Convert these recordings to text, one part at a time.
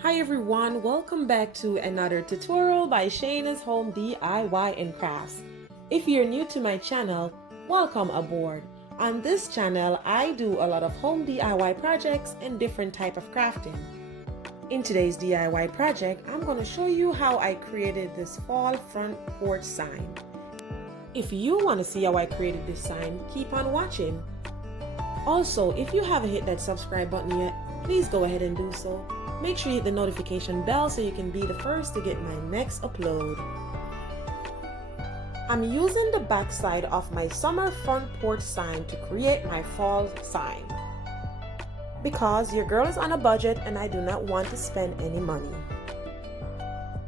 Hi everyone, welcome back to another tutorial by Shayna's Home DIY&Crafts. If you're new to my channel, welcome aboard. On this channel, I do a lot of home DIY projects and different type of crafting. In today's DIY project, I'm going to show you how I created this fall front porch sign. If you want to see how I created this sign, keep on watching. Also, if you haven't hit that subscribe button yet, please go ahead and do so. Make sure you hit the notification bell so you can be the first to get my next upload. I'm using the back side of my summer front porch sign to create my fall sign. Because your girl is on a budget and I do not want to spend any money.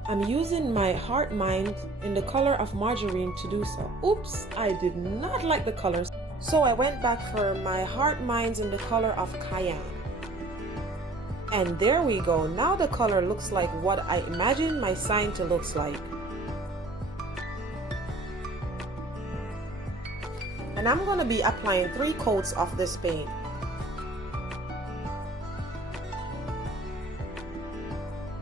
I'm using my Artminds in the color of margarine to do so. Oops, I did not like the colors, so I went back for my Artminds in the color of cayenne. And there we go. Now the color looks like what I imagined my sign to look like. And I'm going to be applying 3 coats of this paint.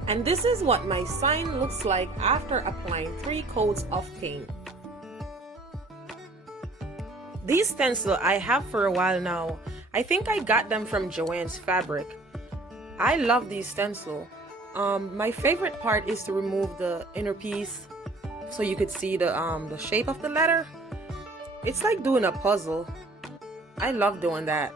And this is what my sign looks like after applying 3 coats of paint. These stencils I have for a while now. I think I got them from Joann's Fabric. I love these stencils. My favorite part is to remove the inner piece so you could see the shape of the letter. It's like doing a puzzle. I love doing that.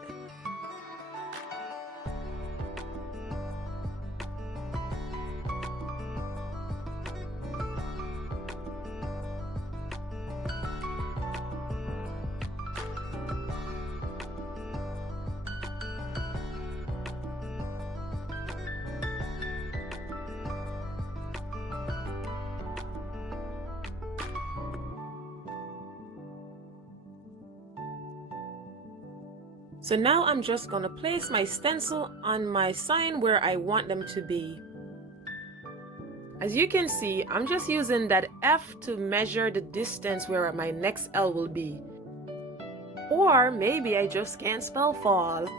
So now I'm just going to place my stencil on my sign where I want them to be. As you can see, I'm just using that F to measure the distance where my next L will be. Or maybe I just can't spell fall.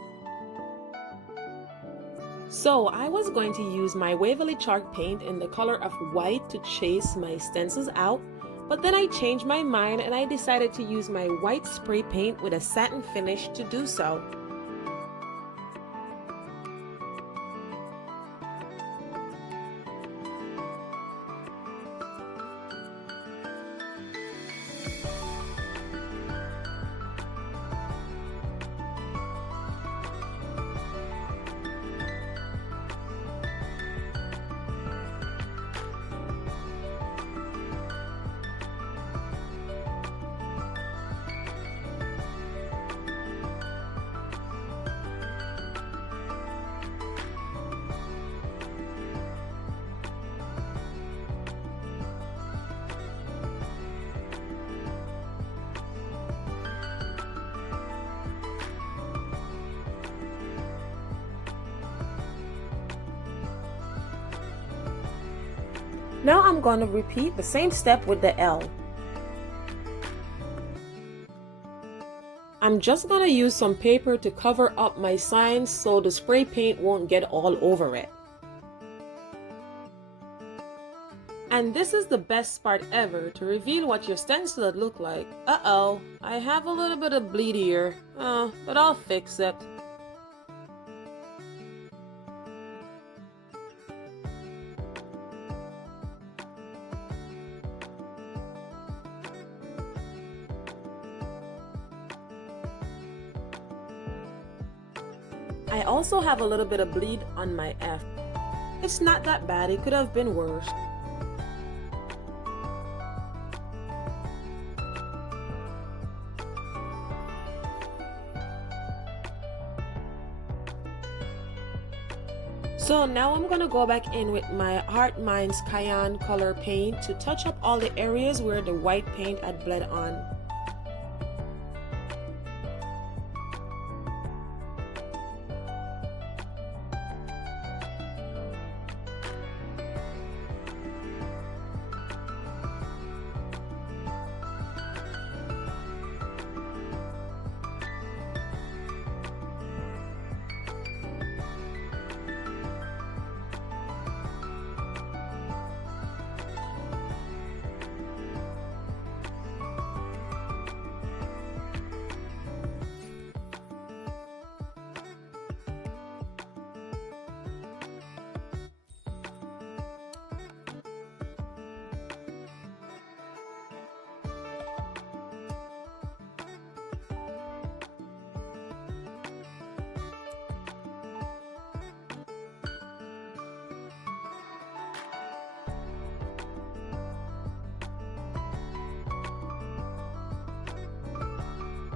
So I was going to use my Waverly chalk paint in the color of white to chase my stencils out. But then I changed my mind and I decided to use my white spray paint with a satin finish to do so. Now I'm going to repeat the same step with the L. I'm just going to use some paper to cover up my sign so the spray paint won't get all over it. And this is the best part ever, to reveal what your stencil would look like. Uh-oh, I have a little bit of bleed here, but I'll fix it. I also have a little bit of bleed on my F. It's not that bad, it could have been worse. So now I'm going to go back in with my Artminds cayenne color paint to touch up all the areas where the white paint had bled on.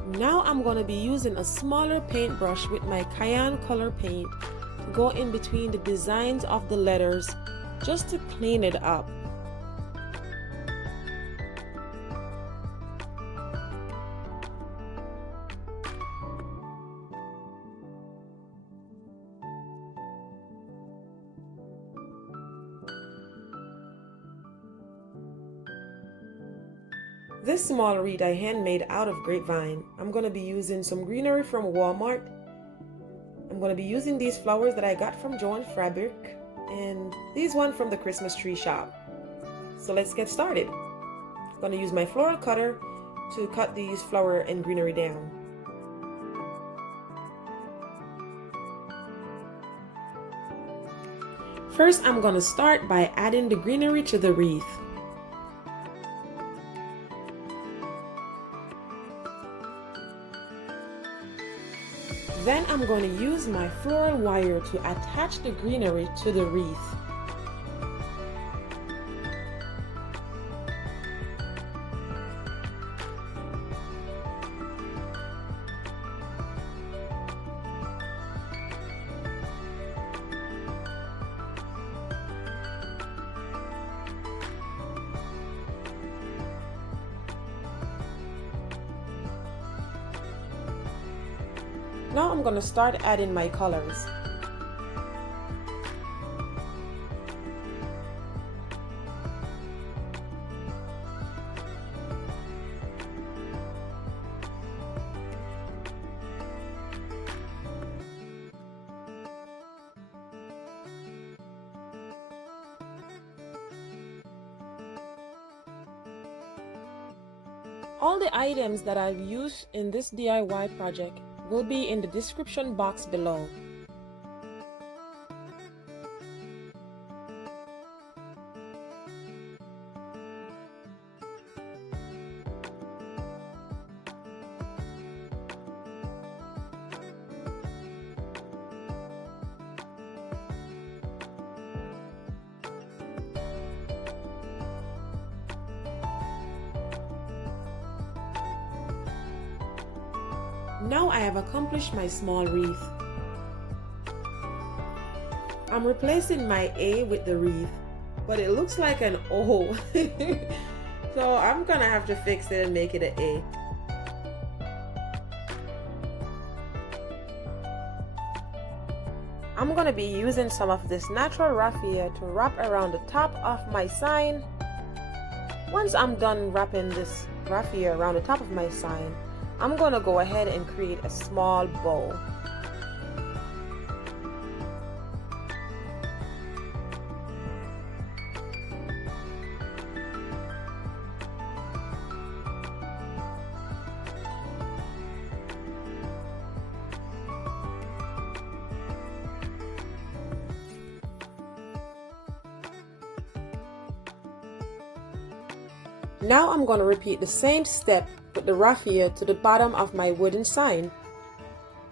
Now I'm going to be using a smaller paintbrush with my cayenne color paint to go in between the designs of the letters just to clean it up. This small wreath I handmade out of Grapevine. I'm going to be using some greenery from Walmart. I'm going to be using these flowers that I got from Joann Fabric and these one from the Christmas tree shop. So let's get started. I'm going to use my floral cutter to cut these flower and greenery down. First, I'm going to start by adding the greenery to the wreath. Then I'm going to use my floral wire to attach the greenery to the wreath. Now I'm going to start adding my colors. All the items that I've used in this DIY project will be in the description box below. Now I have accomplished my small wreath. I'm replacing my A with the wreath, but it looks like an O. So I'm gonna have to fix it and make it an A. I'm gonna be using some of this natural raffia to wrap around the top of my sign. Once I'm done wrapping this raffia around the top of my sign, I'm going to go ahead and create a small bow. Now I'm going to repeat the same step with the raffia to the bottom of my wooden sign.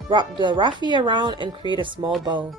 Wrap the raffia around and create a small bow.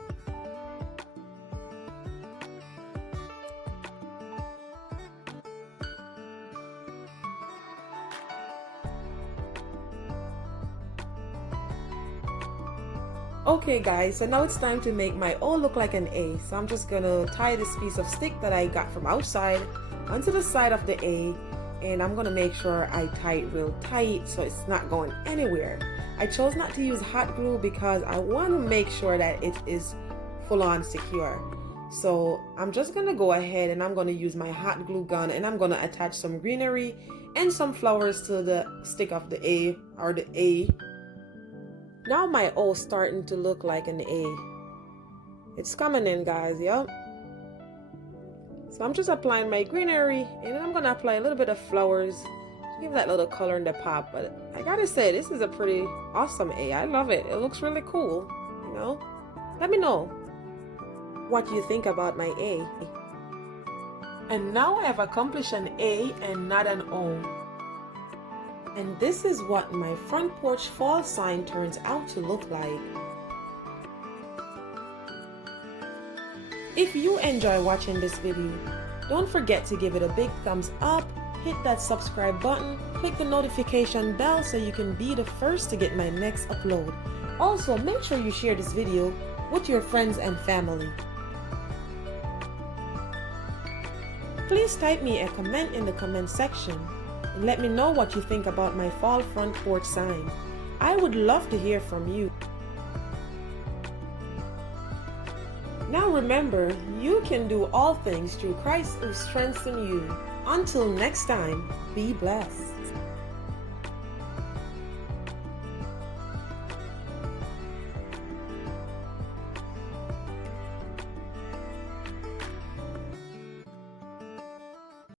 Okay guys, so now it's time to make my O look like an A. So I'm just gonna tie this piece of stick that I got from outside onto the side of the A, and I'm gonna make sure I tie it real tight so it's not going anywhere. I chose not to use hot glue because I want to make sure that it is full on secure. So I'm just gonna go ahead and I'm gonna use my hot glue gun, and I'm gonna attach some greenery and some flowers to the stick of the A, or the A. Now my O is starting to look like an A. It's coming in, guys, yep. So I'm just applying my greenery, and then I'm gonna apply a little bit of flowers to give that little color in the pop. But I gotta say, this is a pretty awesome A. I love it. It looks really cool, you know. Let me know what you think about my A. And now I have accomplished an A and not an O. And this is what my front porch fall sign turns out to look like. If you enjoy watching this video, don't forget to give it a big thumbs up, hit that subscribe button, click the notification bell so you can be the first to get my next upload. Also, make sure you share this video with your friends and family. Please type me a comment in the comment section and let me know what you think about my fall front porch sign. I would love to hear from you. Now remember, you can do all things through Christ who strengthens you. Until next time, be blessed.